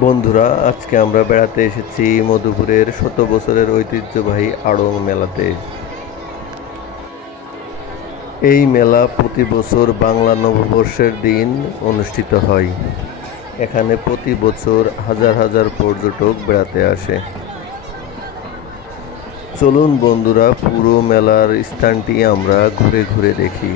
বন্ধুরা, আজকে আমরা বেড়াতে এসেছি মধুপুরের শত বছরের ঐতিহ্যবাহী আড়ং মেলাতে। এই মেলা প্রতি বছর বাংলা নববর্ষের দিন অনুষ্ঠিত হয়। এখানে প্রতি বছর হাজার হাজার পর্যটক বেড়াতে আসে। চলুন বন্ধুরা, পুরো মেলার স্থানটি আমরা ঘুরে ঘুরে দেখি।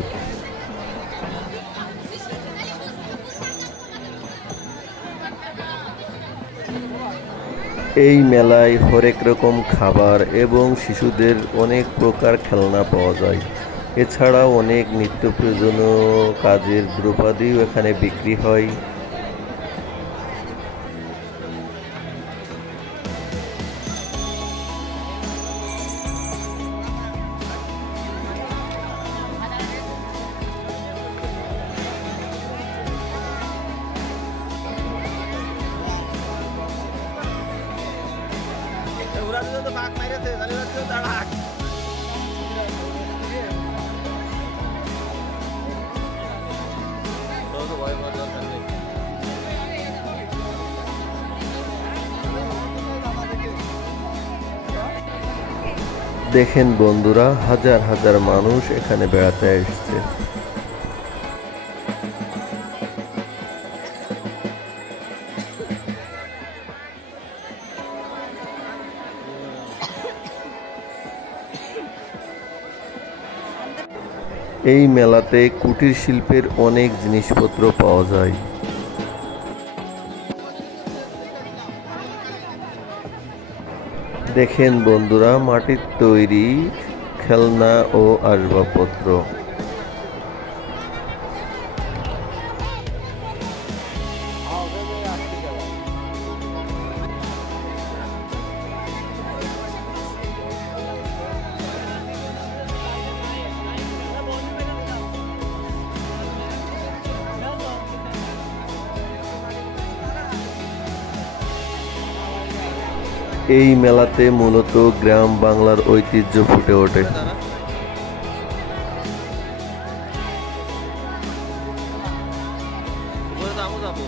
এই মেলায় হরেক রকম খাবার এবং শিশুদের অনেক প্রকার খেলনা পাওয়া যায়। এছাড়াও অনেক নিত্য প্রয়োজনীয় কাজের দ্রব্যাদিও এখানে বিক্রি হয়। দেখেন বন্ধুরা হাজার হাজার মানুষ এখানে বেড়াতে এসছে। এই মেলাতে কুটির শিল্পের অনেক জিনিসপত্র পাওয়া যায়। দেখেন বন্ধুরা, মাটির তৈরি খেলনা ও আসবাবপত্র। এই মেলাতে মূলত গ্রাম বাংলার ঐতিহ্য ফুটে ওঠে। যাব